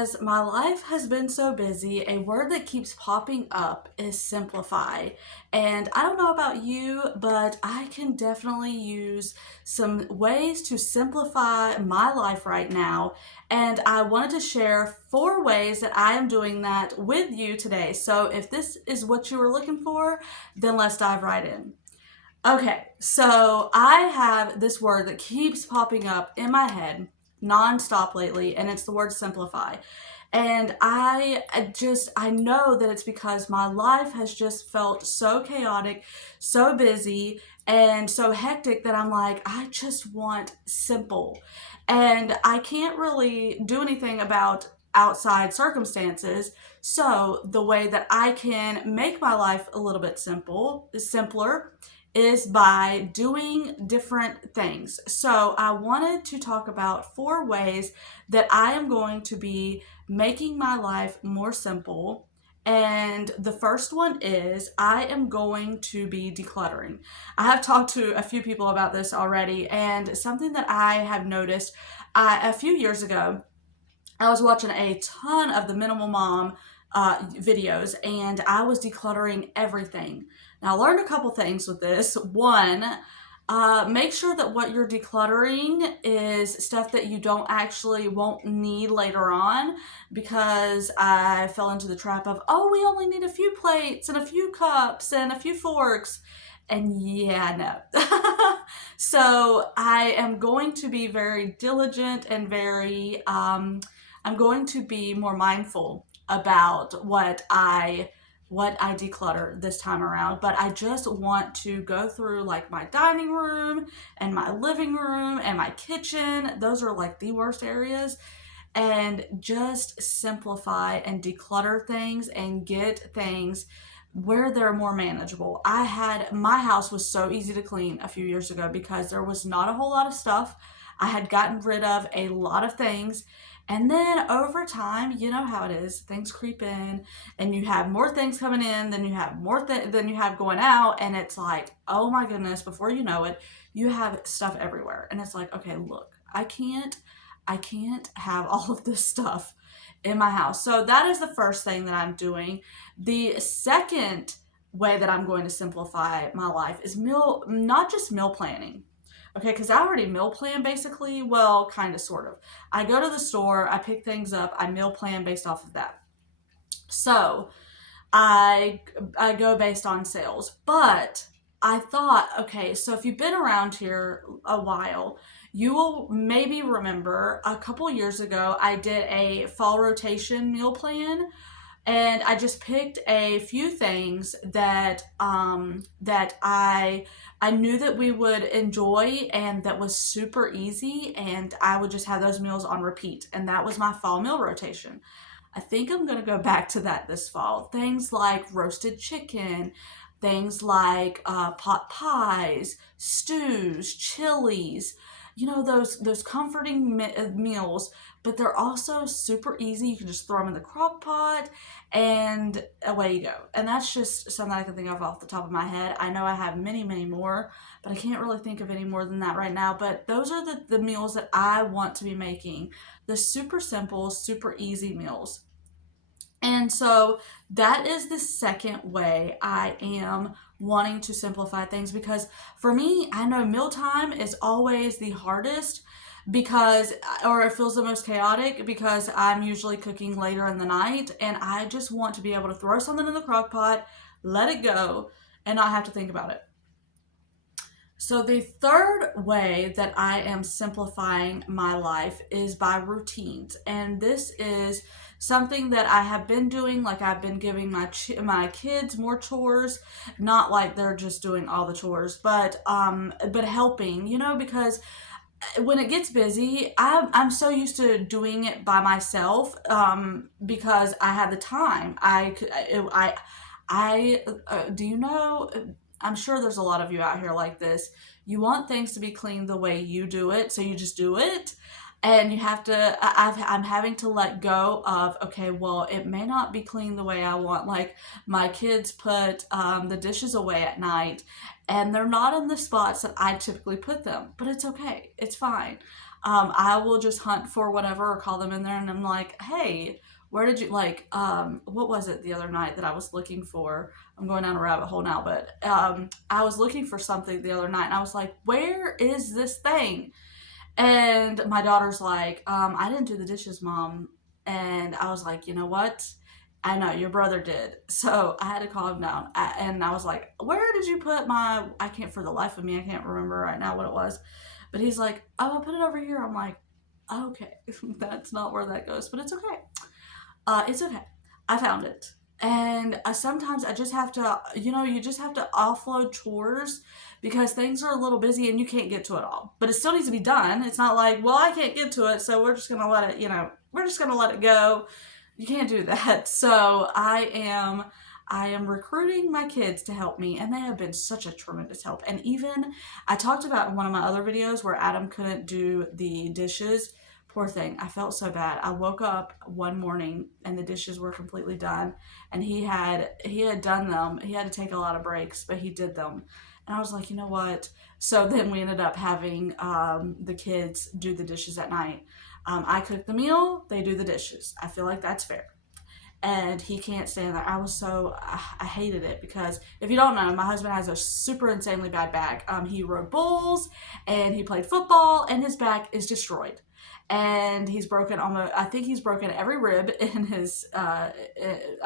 as my life has been so busy, a word that keeps popping up is simplify. And I don't know about you, but I can definitely use some ways to simplify my life right now. And I wanted to share 4 ways that I am doing that with you today. So if this is what you were looking for, then let's dive right in. Okay, so I have this word that keeps popping up in my head nonstop lately, and it's the word simplify. And I know that it's because my life has just felt so chaotic, so busy, and so hectic that I'm like, I just want simple. And I can't really do anything about outside circumstances. So the way that I can make my life a little bit simpler is by doing different things. So I wanted to talk about 4 ways that I am going to be making my life more simple. And the first one is I am going to be decluttering. I have talked to a few people about this already, and something that I have noticed a few years ago, I was watching a ton of the Minimal Mom videos, and I was decluttering everything. Now, I learned a couple things with this. One, make sure that what you're decluttering is stuff that you don't actually won't need later on, because I fell into the trap of, oh, we only need a few plates and a few cups and a few forks. And yeah, no. So I am going to be very diligent and I'm going to be more mindful about what I declutter this time around. But I just want to go through like my dining room and my living room and my kitchen. Those are like the worst areas. And just simplify and declutter things and get things where they're more manageable. My house was so easy to clean a few years ago because there was not a whole lot of stuff. I had gotten rid of a lot of things. And then over time, you know how it is. Things creep in, and you have more things coming in than you have than you have going out, and it's like, oh my goodness! Before you know it, you have stuff everywhere, and it's like, okay, look, I can't have all of this stuff in my house. So that is the first thing that I'm doing. The second way that I'm going to simplify my life is not just meal planning. Okay, because I already meal plan basically. Well, kind of, sort of. I go to the store, I pick things up, I meal plan based off of that. So I I go based on sales. But I thought, okay, so if you've been around here a while, you will maybe remember a couple years ago I did a fall rotation meal plan, and I just picked a few things that I knew that we would enjoy and that was super easy, and I would just have those meals on repeat, and that was my fall meal rotation. I think I'm gonna go back to that this fall. Things like roasted chicken, things like pot pies, stews, chilies. You know, those comforting meals, but they're also super easy. You can just throw them in the crock pot, and away you go. And that's just something I can think of off the top of my head. I know I have many, many more, but I can't really think of any more than that right now. But those are the meals that I want to be making, the super simple, super easy meals. And so that is the second way I am wanting to simplify things, because for me, I know mealtime is always the hardest because, or it feels the most chaotic because I'm usually cooking later in the night, and I just want to be able to throw something in the crock pot, let it go, and not have to think about it. So, the third way that I am simplifying my life is by routines. And this is something that I have been doing. Like, I've been giving my kids more chores, not like they're just doing all the chores, but helping, because when it gets busy, I'm so used to doing it by myself, because I had the time. Do you know? I'm sure there's a lot of you out here like this. You want things to be clean the way you do it, so you just do it. And you have to, I'm having to let go of, okay, well, it may not be clean the way I want. Like, my kids put the dishes away at night, and they're not in the spots that I typically put them, but it's okay. It's fine. I will just hunt for whatever or call them in there, and I'm like, hey, where did you like? What was it the other night that I was looking for? I'm going down a rabbit hole now, but I was looking for something the other night, and I was like, where is this thing? And my daughter's like, I didn't do the dishes, Mom. And I was like, you know what? I know your brother did. So I had to calm him down. And I was like, where did you put my, I can't for the life of me, I can't remember right now what it was. But he's like, oh, I put it over here. I'm like, okay, that's not where that goes, but it's okay. It's okay. I found it. And sometimes I just have to, you just have to offload chores because things are a little busy and you can't get to it all. But it still needs to be done. It's not like, well, I can't get to it, so we're just going to let it, we're just going to let it go. You can't do that. So I am recruiting my kids to help me, and they have been such a tremendous help. And even I talked about in one of my other videos where Adam couldn't do the dishes. Poor thing. I felt so bad. I woke up one morning and the dishes were completely done, and he had done them. He had to take a lot of breaks, but he did them. And I was like, you know what? So then we ended up having the kids do the dishes at night. I cook the meal, they do the dishes. I feel like that's fair. And he can't stand that. I hated it because if you don't know, my husband has a super insanely bad back. He rode bulls and he played football, and his back is destroyed. And he's broken almost, I think he's broken every rib in his, I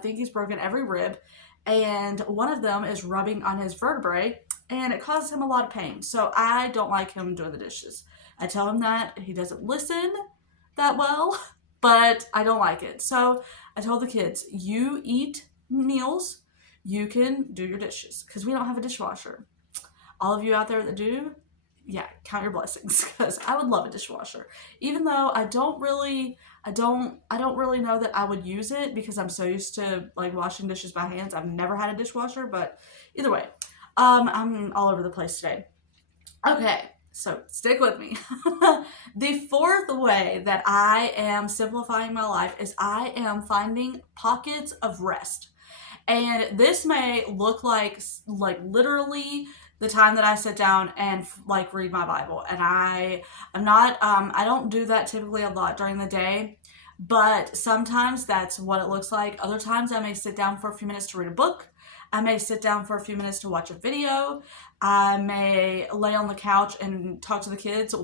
think he's broken every rib. And one of them is rubbing on his vertebrae, and it causes him a lot of pain. So I don't like him doing the dishes. I tell him that. He doesn't listen that well, but I don't like it. So I told the kids, you eat meals, you can do your dishes because we don't have a dishwasher. All of you out there that do, yeah, count your blessings because I would love a dishwasher. Even though I don't really know that I would use it because I'm so used to like washing dishes by hands. I've never had a dishwasher, but either way, I'm all over the place today. Okay, so stick with me. The fourth way that I am simplifying my life is I am finding pockets of rest. And this may look like literally the time that I sit down and like read my Bible. And I don't do that typically a lot during the day, but sometimes that's what it looks like. Other times I may sit down for a few minutes to read a book. I may sit down for a few minutes to watch a video. I may lay on the couch and talk to the kids.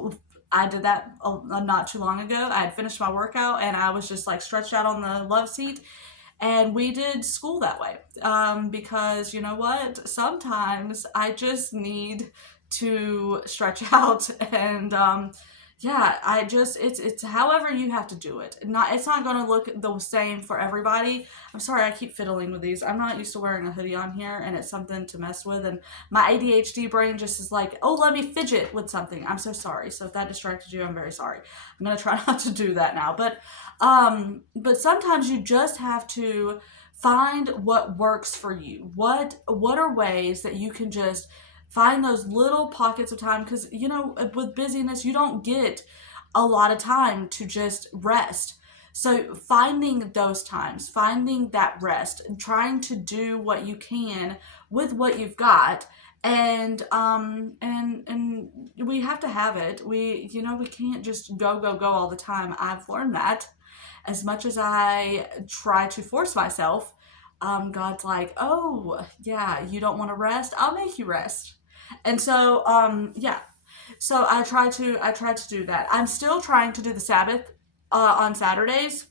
I did that not too long ago. I had finished my workout and I was just like stretched out on the love seat, and we did school that way because you know what? Sometimes I just need to stretch out, and yeah, it's however you have to do it. It's not going to look the same for everybody. I'm sorry, I keep fiddling with these. I'm not used to wearing a hoodie on here, and it's something to mess with. And my ADHD brain just is like, oh, let me fidget with something. I'm so sorry. So if that distracted you, I'm very sorry. I'm gonna try not to do that now. But sometimes you just have to find what works for you. What are ways that you can just find those little pockets of time, because with busyness you don't get a lot of time to just rest. So finding those times, finding that rest, and trying to do what you can with what you've got. And we have to have it. We can't just go all the time. I've learned that. As much as I try to force myself, God's like, oh yeah, you don't want to rest, I'll make you rest. And so yeah, so I try to do that. I'm still trying to do the Sabbath on Saturdays.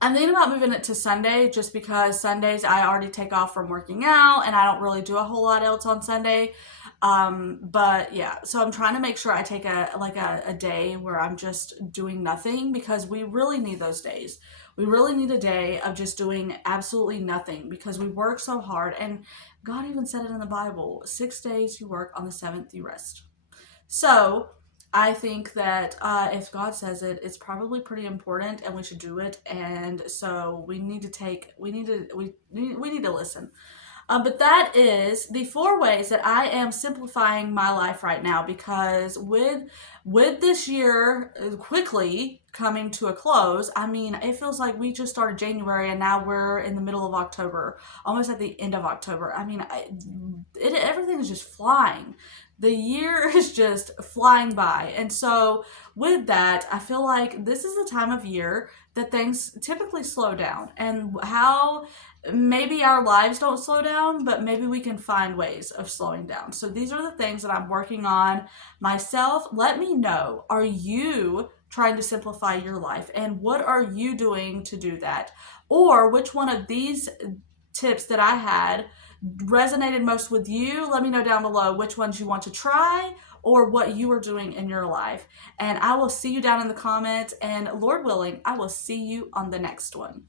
I'm thinking about moving it to Sunday just because Sundays I already take off from working out and I don't really do a whole lot else on Sunday. But yeah, so I'm trying to make sure I take a day where I'm just doing nothing, because we really need those days. We really need a day of just doing absolutely nothing because we work so hard. And God even said it in the Bible, 6 days you work, on the seventh you rest. So I think that if God says it, it's probably pretty important, and we should do it. And so we need to listen. But that is the four ways that I am simplifying my life right now, because with this year quickly coming to a close, I mean, it feels like we just started January and now we're in the middle of October, almost at the end of October. I mean, everything is just flying. the year is just flying by. And so, with that, I feel like this is the time of year that things typically slow down. And how maybe our lives don't slow down, but maybe we can find ways of slowing down. So, these are the things that I'm working on myself. Let me know, are you trying to simplify your life? And what are you doing to do that? Or which one of these tips that I had resonated most with you? Let me know down below which ones you want to try or what you are doing in your life. And I will see you down in the comments. And Lord willing, I will see you on the next one.